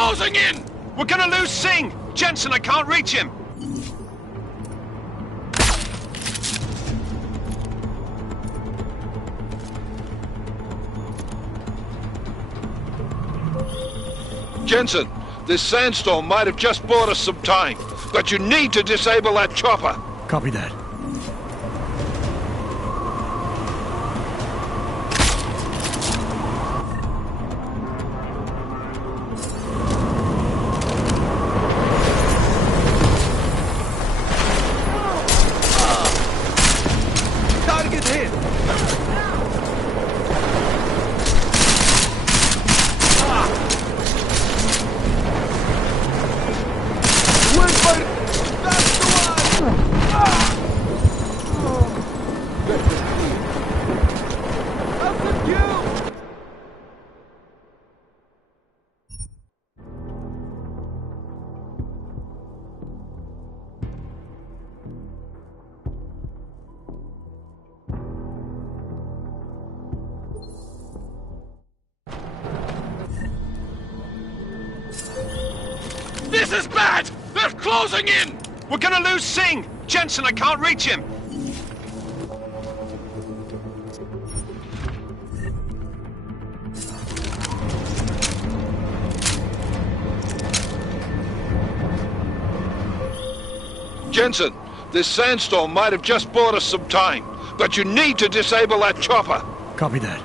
closing in! We're gonna lose Singh! Jensen, I can't reach him! Jensen, this sandstorm might have just bought us some time, but you need to disable that chopper. Copy that. Target hit! This is bad! They're closing in! We're gonna lose Singh! Jensen, I can't reach him! Jensen, this sandstorm might have just bought us some time, but you need to disable that chopper. Copy that.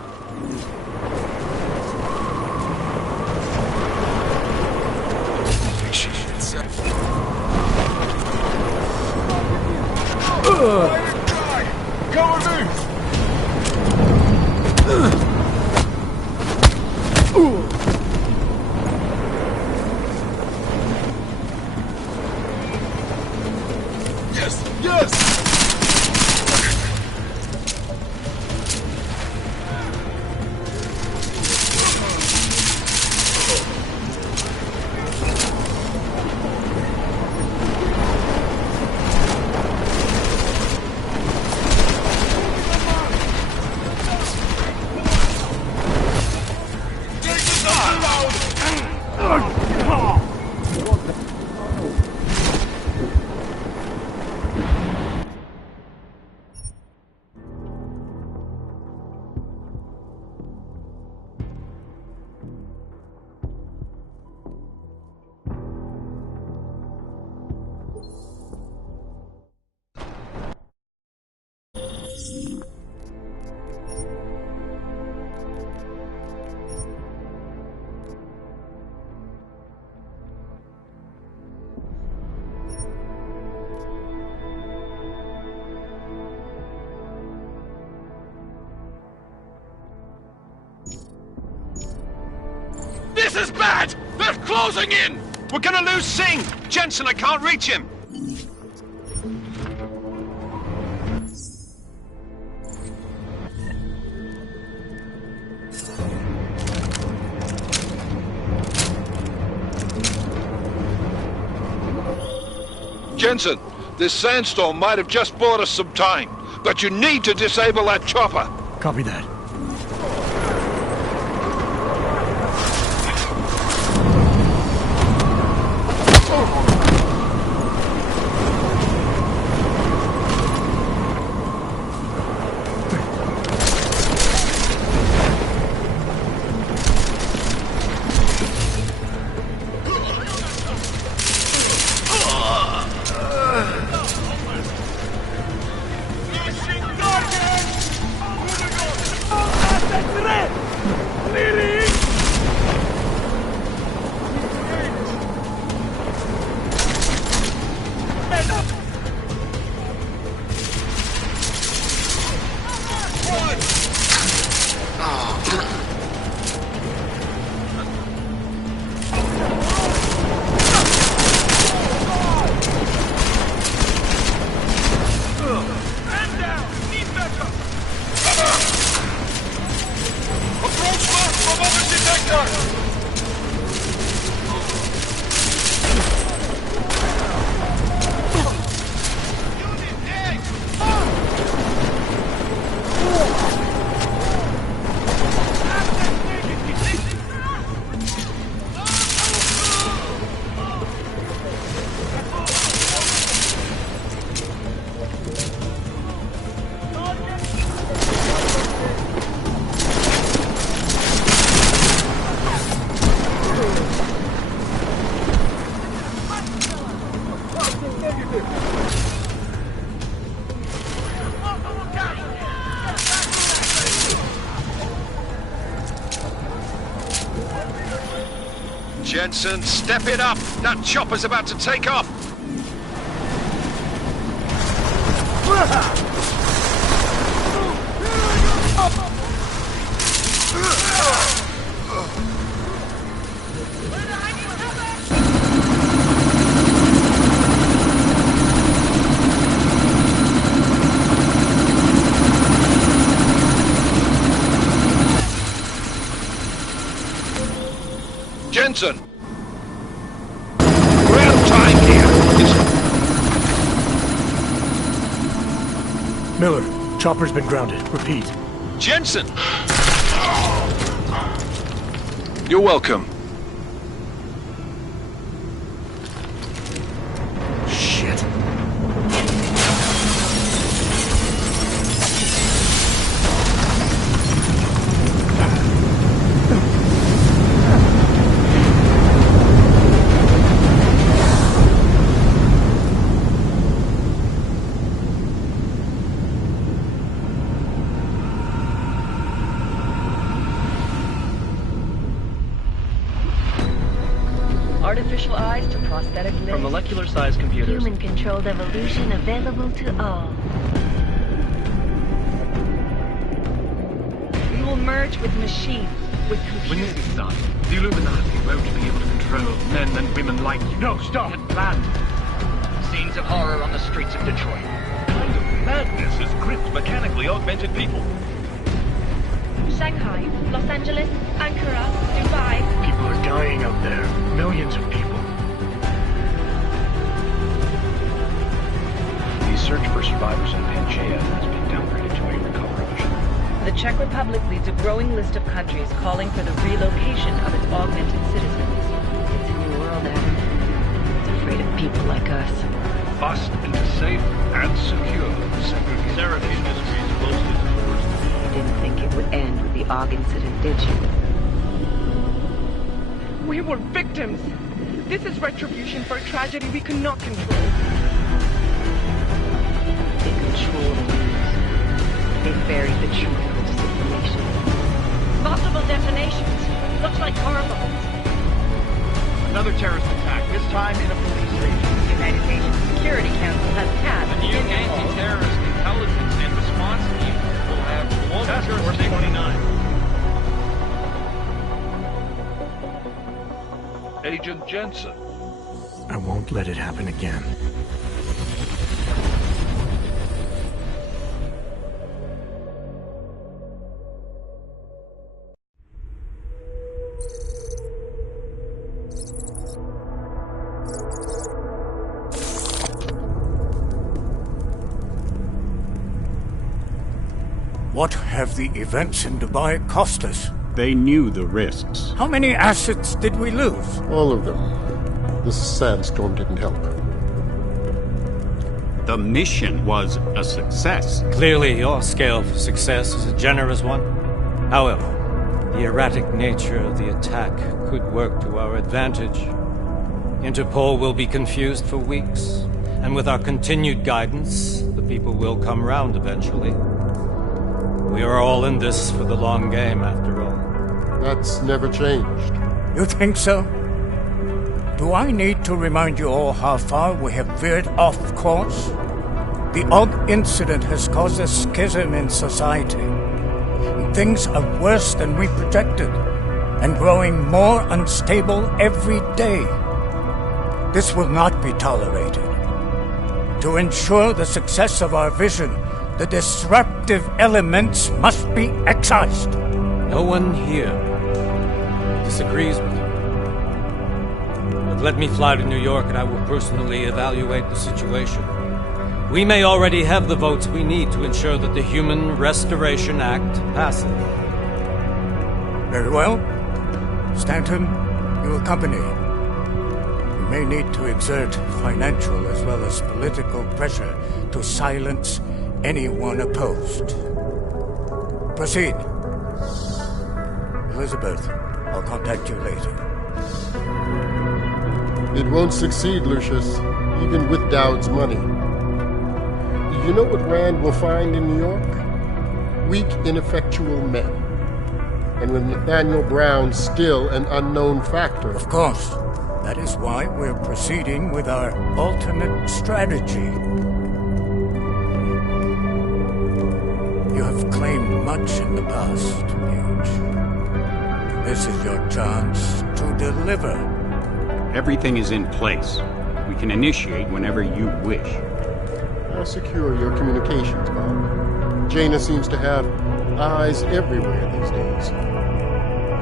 This is bad! They're closing in! We're gonna lose Singh! Jensen, I can't reach him! Jensen, this sandstorm might have just bought us some time, but you need to disable that chopper. Copy that. Jensen, step it up! That chopper's about to take off! Jensen! We're out of time here. Miller, chopper's been grounded. Repeat. Jensen! You're welcome. Shit. Artificial eyes to prosthetic limbs. From molecular-sized computers. Human-controlled evolution available to all. We will merge with machines, with When computers. this is done, the Illuminati won't be able to control men and women like you. No, stop! And planned. Scenes of horror on the streets of Detroit. Kind of madness has gripped mechanically augmented people. Shanghai, Los Angeles, Ankara, Dubai. People are dying out there. Millions of people. The search for survivors in Pangaea has been downgraded to a recovery mission. The Czech Republic leads a growing list of countries calling for the relocation of its augmented citizens. It's a new world, Adam. It's afraid of people like us. Bust into safe and secure segregation. Therapy industries closely to the worst. You didn't think it would end with the Aug incident, did you? We were victims. This is retribution for a tragedy we could not control. They control the news. They buried the truth with disinformation. Multiple detonations. Looks like car bombs. Another terrorist attack, this time in a police station. The United Nations Security Council has passed The new anti-terrorist intelligence and response team will have global jurisdiction. 29. Agent Jensen. I won't let it happen again. What have the events in Dubai cost us? They knew the risks. How many assets did we lose? All of them. This sandstorm didn't help. The mission was a success. Clearly, your scale for success is a generous one. However, the erratic nature of the attack could work to our advantage. Interpol will be confused for weeks, and with our continued guidance, the people will come round eventually. We are all in this for the long game, after all. That's never changed. You think so? Do I need to remind you all how far we have veered off course? The Aug incident has caused a schism in society. Things are worse than we projected, and growing more unstable every day. This will not be tolerated. To ensure the success of our vision, the disruptive elements must be excised. No one here disagrees with you. But let me fly to New York and I will personally evaluate the situation. We may already have the votes we need to ensure that the Human Restoration Act passes. Very well. Stanton, you accompany. We may need to exert financial as well as political pressure to silence anyone opposed. Proceed. Elizabeth, I'll contact you later. It won't succeed, Lucius, even with Dowd's money. You know what Rand will find in New York? Weak, ineffectual men. And with Nathaniel Brown still an unknown factor. Of course. That is why we're proceeding with our alternate strategy. You have claimed much in the past, Paige. This is your chance to deliver. Everything is in place. We can initiate whenever you wish. I'll secure your communications, Bob. Jaina seems to have eyes everywhere these days.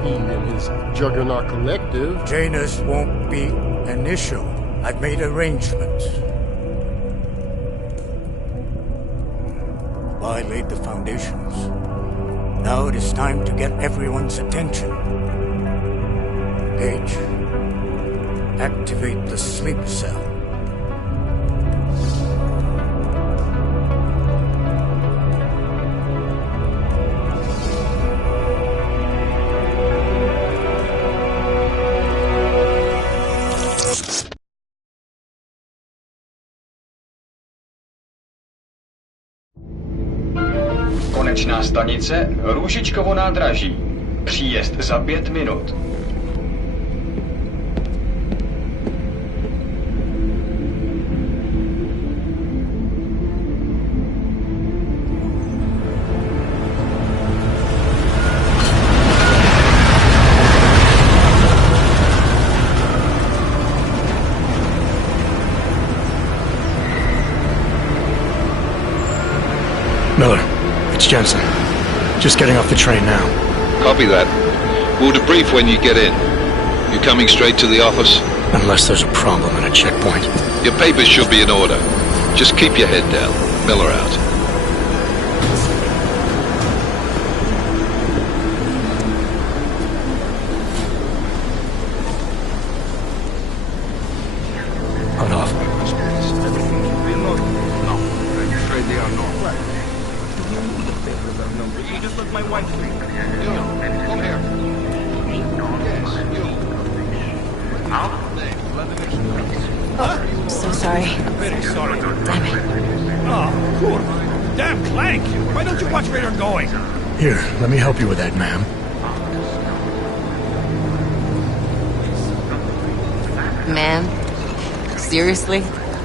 He and his Juggernaut Collective... Janus won't be an issue. I've made arrangements. I laid the foundations. Now it is time to get everyone's attention. Paige, activate the sleep cell. Konečná stanice Růžičkovo nádraží. Příjezd za 5 minut. Miller, it's Jensen. Just getting off the train now. Copy that. We'll debrief when you get in. You coming straight to the office? Unless there's a problem at a checkpoint. Your papers should be in order. Just keep your head down. Miller out. Hold off. No, I'm afraid they are not. You just looked my wife. Come here. Yes, I'm so sorry. Very sorry. Damn it. Oh, poor. Damn Clank! Why don't you watch where you're going? Here, let me help you with that, ma'am. Ma'am? Seriously?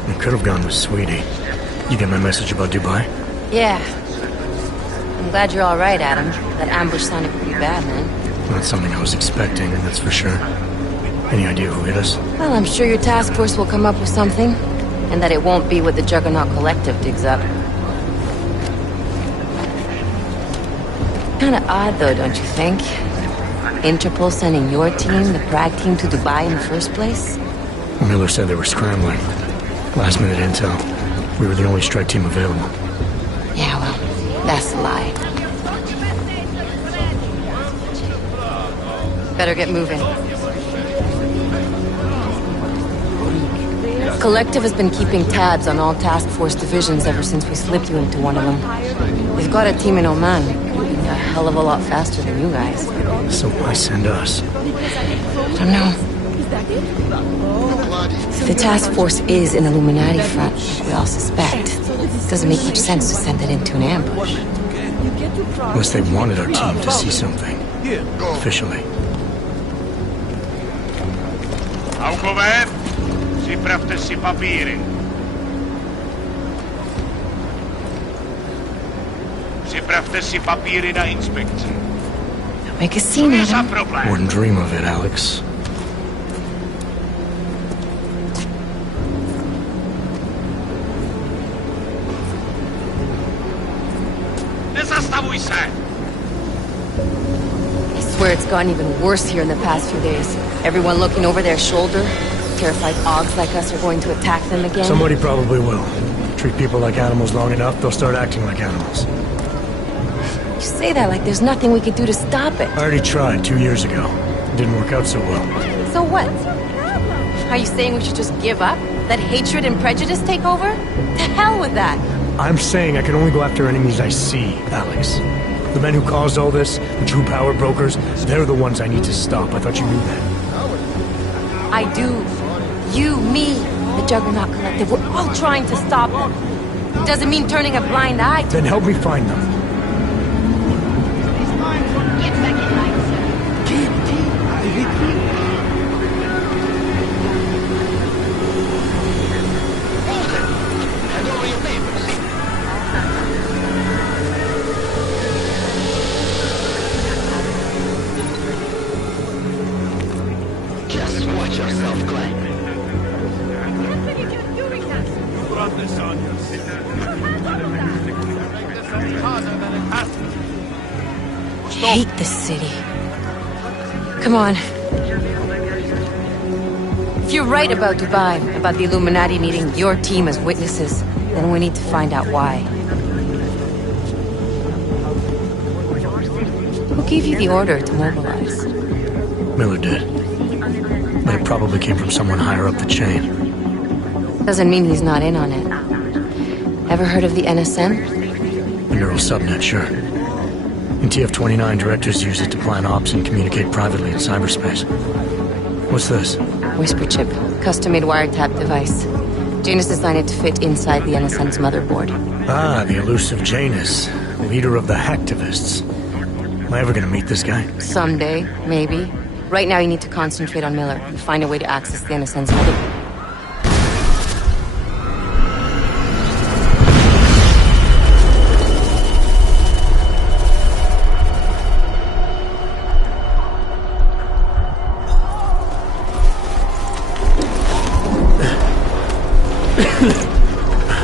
I could have gone with Sweetie. You get my message about Dubai? Yeah. I'm glad you're all right, Adam. That ambush sounded pretty bad, man. Not something I was expecting, that's for sure. Any idea who hit us? Well, I'm sure your task force will come up with something. And that it won't be what the Juggernaut Collective digs up. Kinda odd, though, don't you think? Interpol sending your team, the Prague team, to Dubai in the first place? Miller said they were scrambling. Last minute intel. We were the only strike team available. Yeah, well, that's a lie. Better get moving. Collective has been keeping tabs on all task force divisions ever since we slipped you into one of them. They've got a team in Oman, moving a hell of a lot faster than you guys. So why send us? I don't know. If the task force is an Illuminati front, we all suspect. It doesn't make much sense to send it into an ambush. Unless they wanted our team to see something. Officially. Aukové, připravte si papíry. Připravte si papíry na inspekci. Make a scene, Adam. Wouldn't dream of it, Alex. Nezastavuj se! I swear it's gotten even worse here in the past few days. Everyone looking over their shoulder. Terrified Augs like us are going to attack them again. Somebody probably will. Treat people like animals long enough, they'll start acting like animals. You say that like there's nothing we could do to stop it. I already tried 2 years ago. It didn't work out so well. So what? Are you saying we should just give up? Let hatred and prejudice take over? To hell with that! I'm saying I can only go after enemies I see, Alex. The men who caused all this, the true power brokers, they're the ones I need to stop. I thought you knew that. I do. You, me, the Juggernaut Collective, we're all trying to stop them. It doesn't mean turning a blind eye to Then help me find them. Get back in line. Brought this on I hate this city. Come on. If you're right about Dubai, about the Illuminati needing your team as witnesses, then we need to find out why. Who gave you the order to mobilize? Miller did. But it probably came from someone higher up the chain. Doesn't mean he's not in on it. Ever heard of the NSN? The neural subnet, sure. In TF-29, directors use it to plan ops and communicate privately in cyberspace. What's this? Whisper chip. Custom-made wiretap device. Janus designed it to fit inside the NSN's motherboard. Ah, the elusive Janus. Leader of the hacktivists. Am I ever gonna meet this guy? Someday, maybe. Right now you need to concentrate on Miller and find a way to access the NSN's motherboard.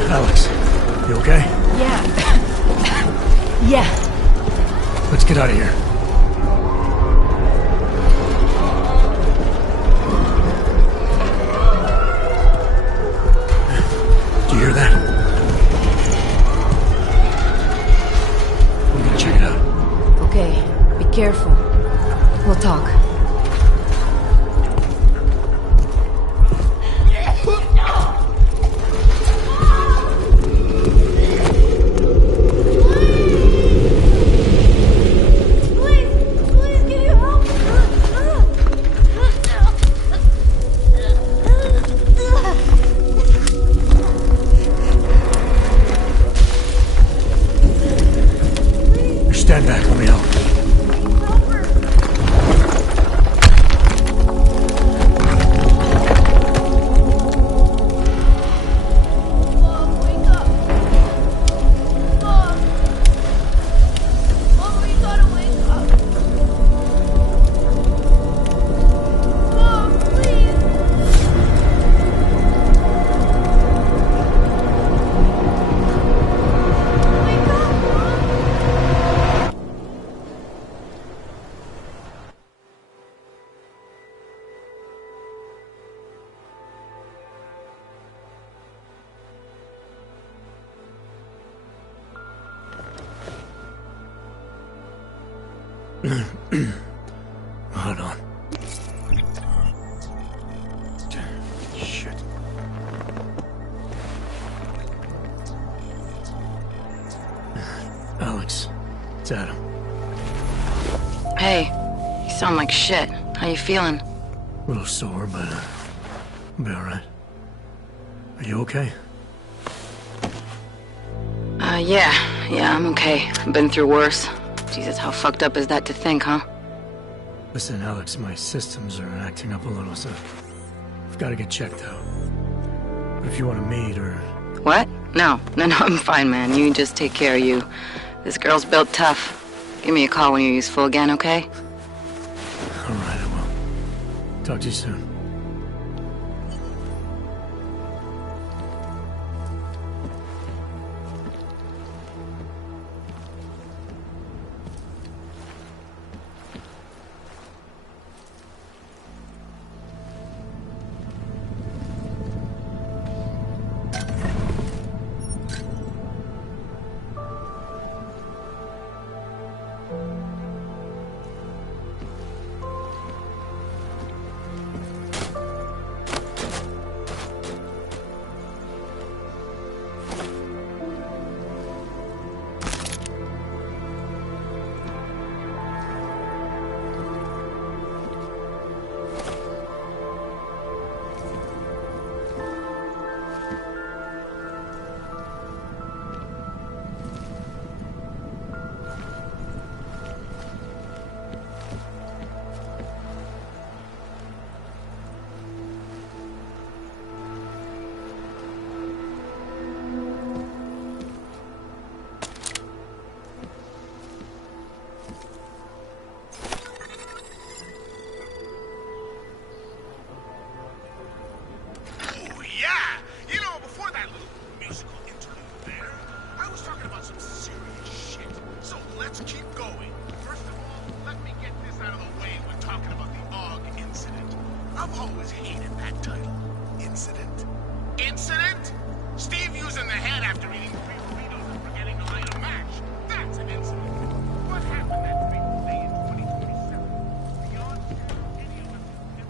Alex, you okay? Yeah. Yeah. Let's get out of here. Do you hear that? We're gonna check it out. Okay, be careful. We'll talk. Stand back, let me help. Hold on. Shit. Alex, it's Adam. Hey, you sound like shit. How you feeling? A little sore, but I'll be alright. Are you okay? Yeah, I'm okay. I've been through worse. Jesus, how fucked up is that to think, huh? Listen, Alex, my systems are acting up a little, so I've got to get checked out. But if you want to meet or... What? No, I'm fine, man. You just take care of you. This girl's built tough. Give me a call when you're useful again, okay? Alright, I will. Talk to you soon. I've always hated that title. Incident. Incident? Steve using the head after eating 3 burritos and forgetting to light a match. That's an incident. What happened that fateful day in 2027? Beyond any of us ever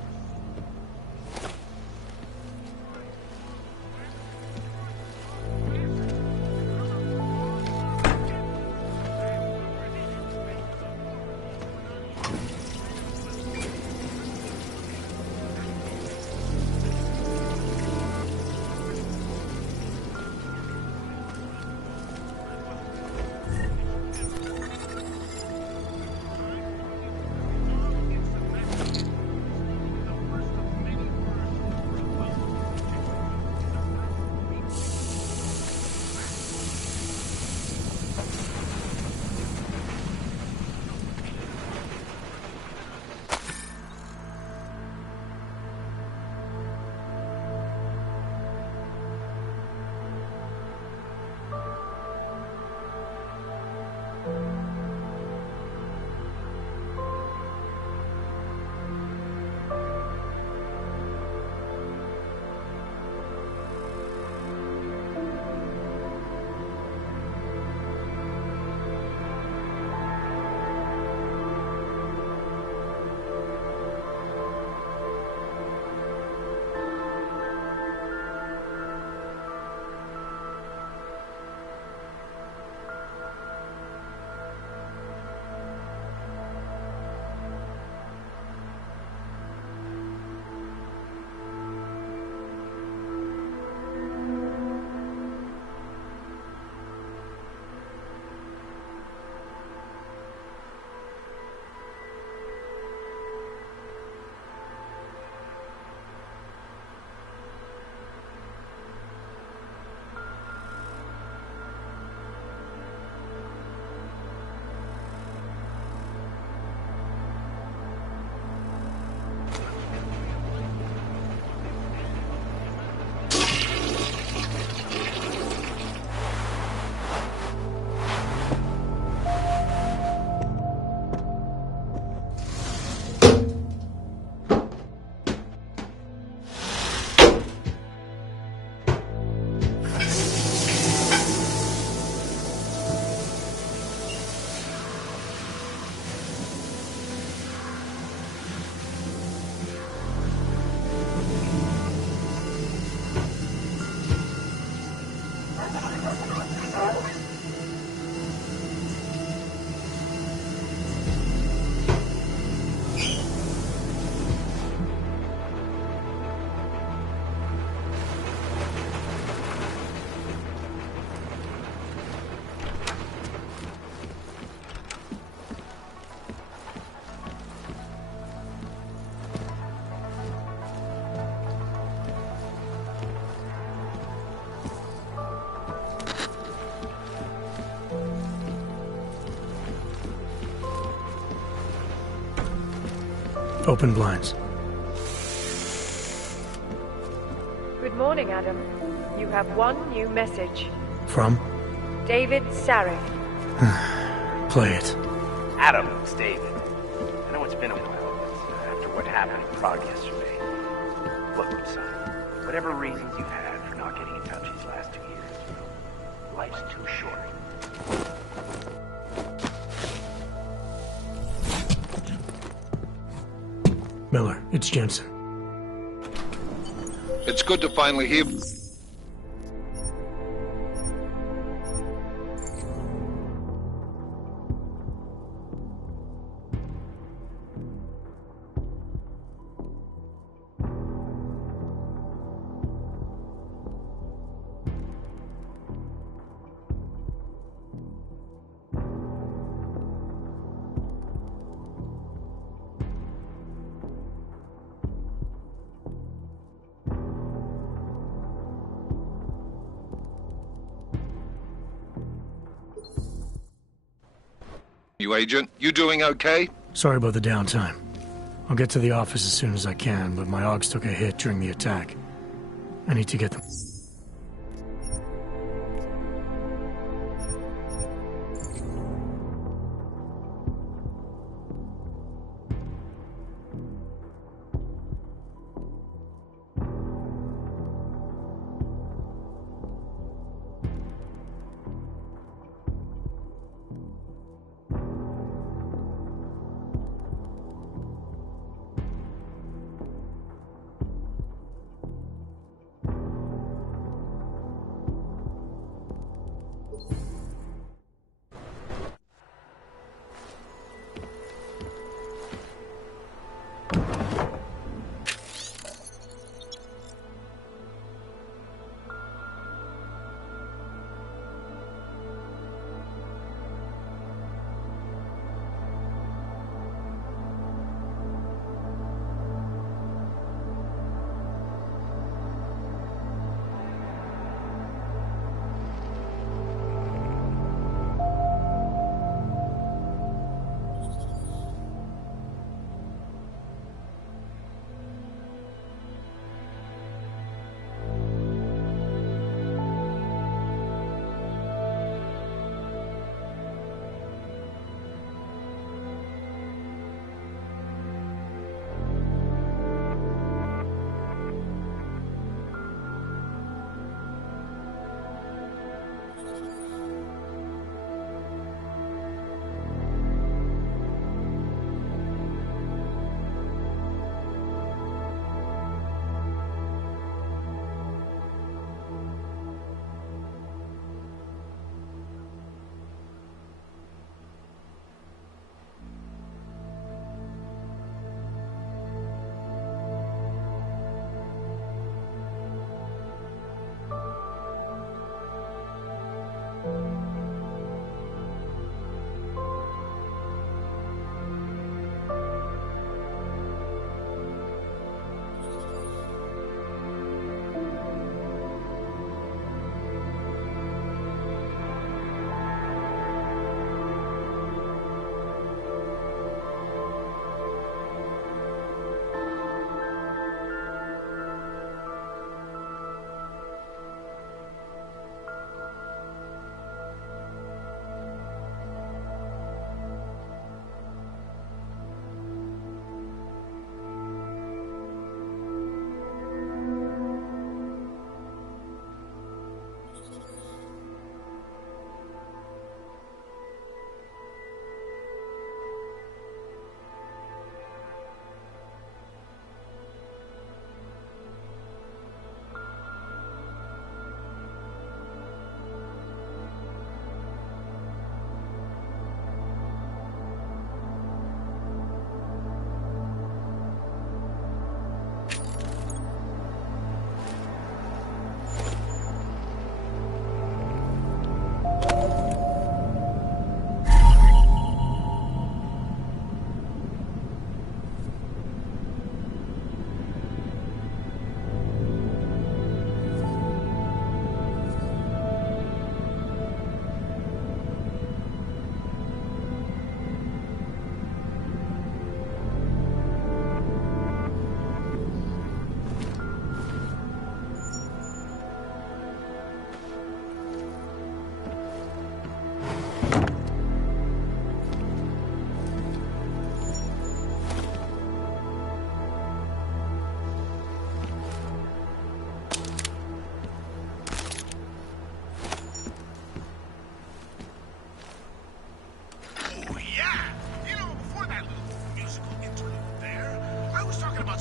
Open blinds. Good morning, Adam. You have one new message. From? David Sarek. Play it. Adam, it's David. I know it's been a while, but after what happened in Prague yesterday. Look, son, whatever reasons you had for not getting in touch these last 2 years, life's too short. Miller, it's Jensen. It's good to finally hear. You agent, you doing okay? Sorry about the downtime. I'll get to the office as soon as I can, but my Augs took a hit during the attack. I need to get them.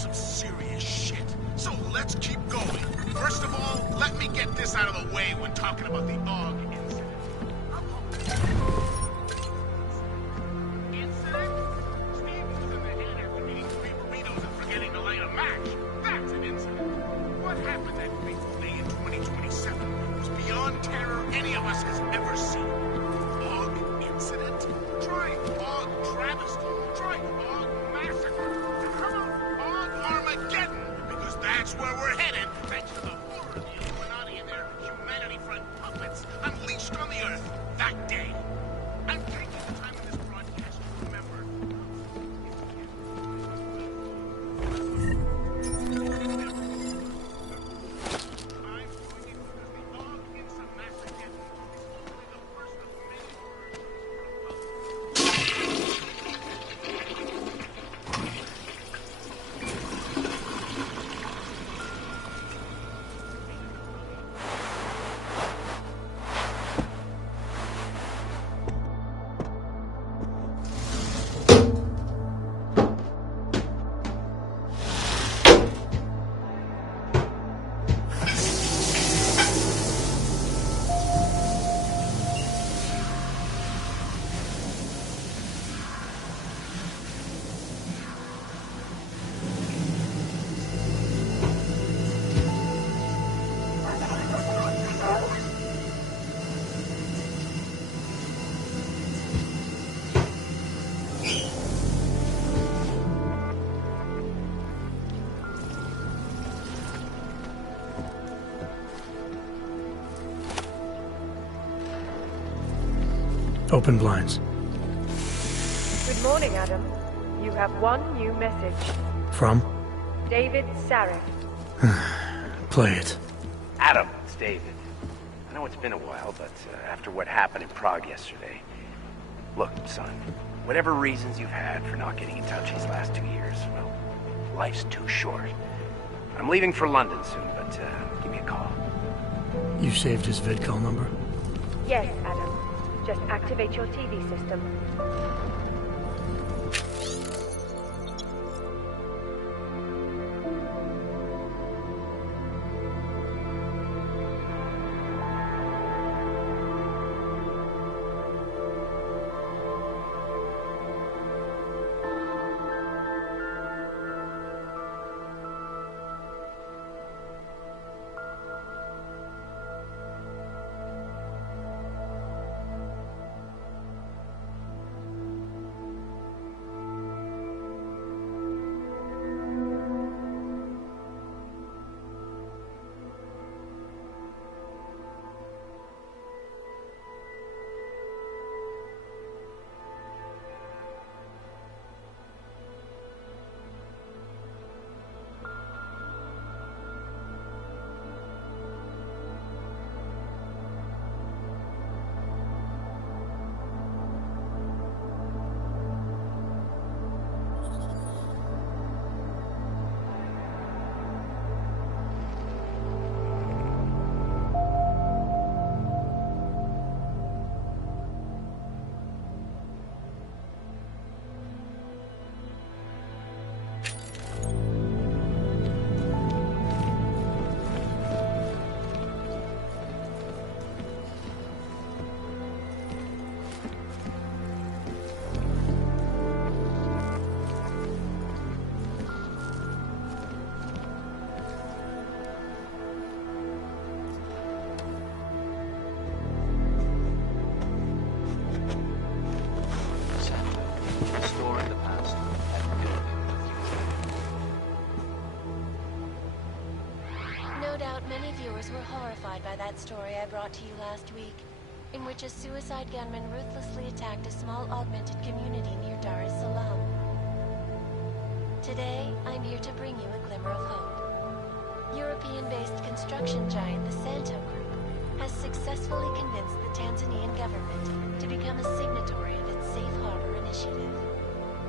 some serious shit. So let's keep going. First of all, let me get this out of the way when talking about the AUG incident. Steve was in the head after eating 3 burritos and forgetting to light a match. That's an incident. What happened that fateful day in 2027 was beyond terror any of us has ever seen. AUG incident? Try AUG travesty. Try AUG massacre. Come on, AUG Armageddon, because that's where we're headed, thanks to the horror of the Illuminati and their humanity front puppets unleashed on the Earth that day. I'm taking the time in this broadcast to remember. Open blinds. Good morning, Adam. You have one new message. From? David Sarek. Play it. Adam, it's David. I know it's been a while, but after what happened in Prague yesterday... Look, son, whatever reasons you've had for not getting in touch these last 2 years, well, life's too short. I'm leaving for London soon, but give me a call. You saved his vidcall number? Yes, Adam. Just activate your TV system. Were horrified by that story I brought to you last week, in which a suicide gunman ruthlessly attacked a small augmented community near Dar es Salaam. Today, I'm here to bring you a glimmer of hope. European-based construction giant the Santo Group has successfully convinced the Tanzanian government to become a signatory of its Safe Harbor initiative,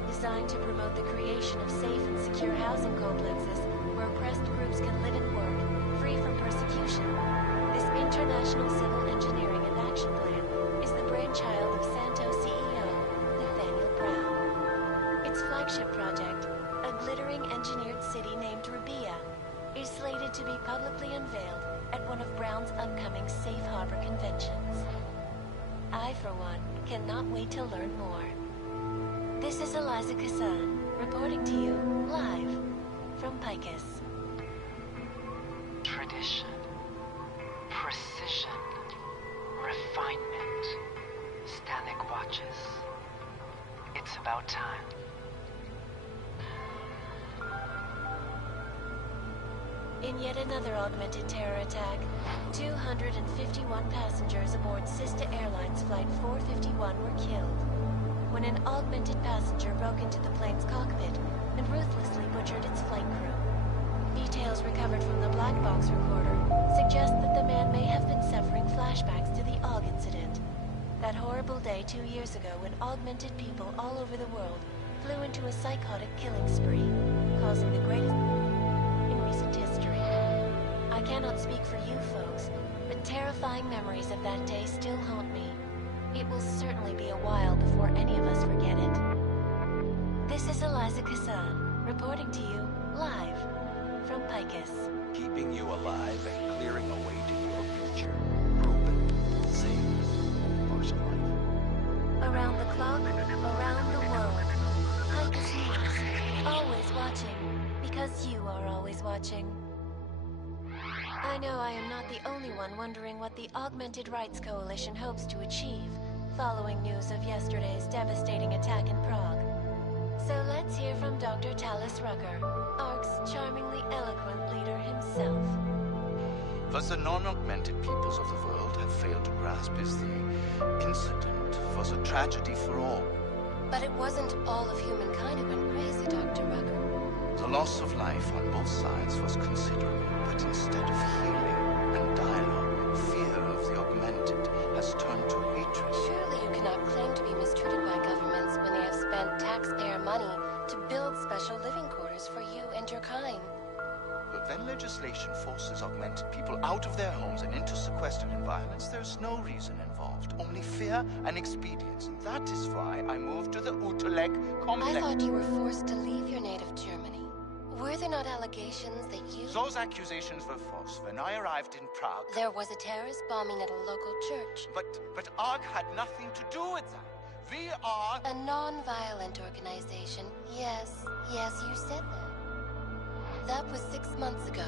designed to promote the creation of safe and secure housing complexes where oppressed groups can live and work free from persecution. This international civil engineering and action plan is the brainchild of Santo CEO, Nathaniel Brown. Its flagship project, a glittering engineered city named Rabia is slated to be publicly unveiled at one of Brown's upcoming Safe Harbor conventions. I, for one, cannot wait to learn more. This is Eliza Kassan, reporting to you live from Picus. Tradition, precision, refinement. Stanek watches. It's about time. In yet another augmented terror attack, 251 passengers aboard Sista Airlines Flight 451 were killed when an augmented passenger broke into the plane's cockpit and ruthlessly butchered its flight crew. Details recovered from the black box recorder suggest that the man may have been suffering flashbacks to the AUG incident. That horrible day 2 years ago when augmented people all over the world flew into a psychotic killing spree, causing the greatest in recent history. I cannot speak for you folks, but terrifying memories of that day still haunt me. It will certainly be a while before any of us forget it. This is Eliza Kassan, reporting to you live from Picus. Keeping you alive and clearing a way to your future. Proven. Safe. First life. Around the clock, around the world. Picus News. Always watching. Because you are always watching. I know I am not the only one wondering what the Augmented Rights Coalition hopes to achieve following news of yesterday's devastating attack in Prague. So let's hear from Dr. Talis Rucker, ARC's charmingly eloquent leader himself. What the non-augmented peoples of the world have failed to grasp is the incident was a tragedy for all. But it wasn't all of humankind who went crazy, Dr. Rucker. The loss of life on both sides was considerable, but instead of healing and dialogue, fear of the augmented has turned to hatred. Surely you cannot claim to be mistreated by governments when they have spent taxpayer money to build special living quarters for you and your kind. But when legislation forces augmented people out of their homes and into sequestered environments, there's no reason involved, only fear and expedience. And that is why I moved to the Uteleg complex. I thought you were forced to leave your native Germany. Were there not allegations that you... Those accusations were false. When I arrived in Prague... There was a terrorist bombing at a local church. But ARG had nothing to do with that. We are... A non-violent organization. Yes, you said that. That was 6 months ago.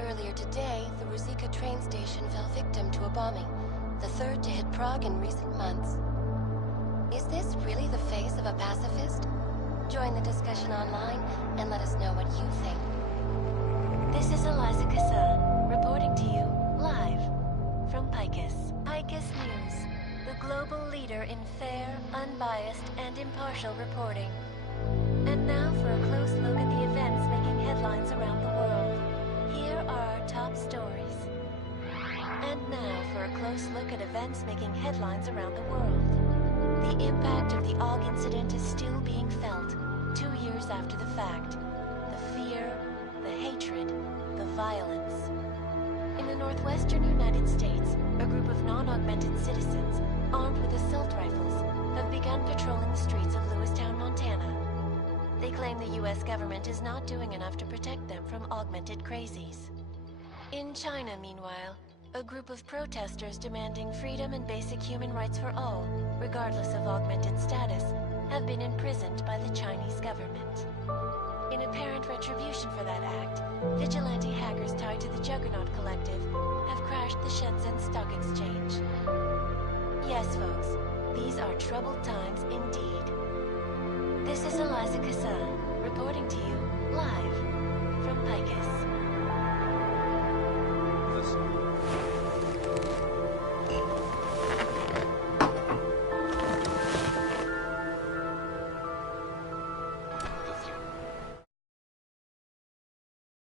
Earlier today, the Ruzicka train station fell victim to a bombing, the third to hit Prague in recent months. Is this really the face of a pacifist? Join the discussion online and let us know what you think. This is Eliza Kassan, reporting to you live from Picus. Picus News, the global leader in fair, unbiased, and impartial reporting. And now for a close look at the events making headlines around the world. Here are our top stories. And now for a close look at events making headlines around the world. The impact of the AUG incident is still being felt, 2 years after the fact. The fear, the hatred, the violence. In the northwestern United States, a group of non-augmented citizens, armed with assault rifles, have begun patrolling the streets of Lewistown, Montana. They claim the U.S. government is not doing enough to protect them from augmented crazies. In China, meanwhile, a group of protesters demanding freedom and basic human rights for all, regardless of augmented status, have been imprisoned by the Chinese government. In apparent retribution for that act, vigilante hackers tied to the Juggernaut Collective have crashed the Shenzhen Stock Exchange. Yes, folks, these are troubled times indeed. This is Eliza Kassan, reporting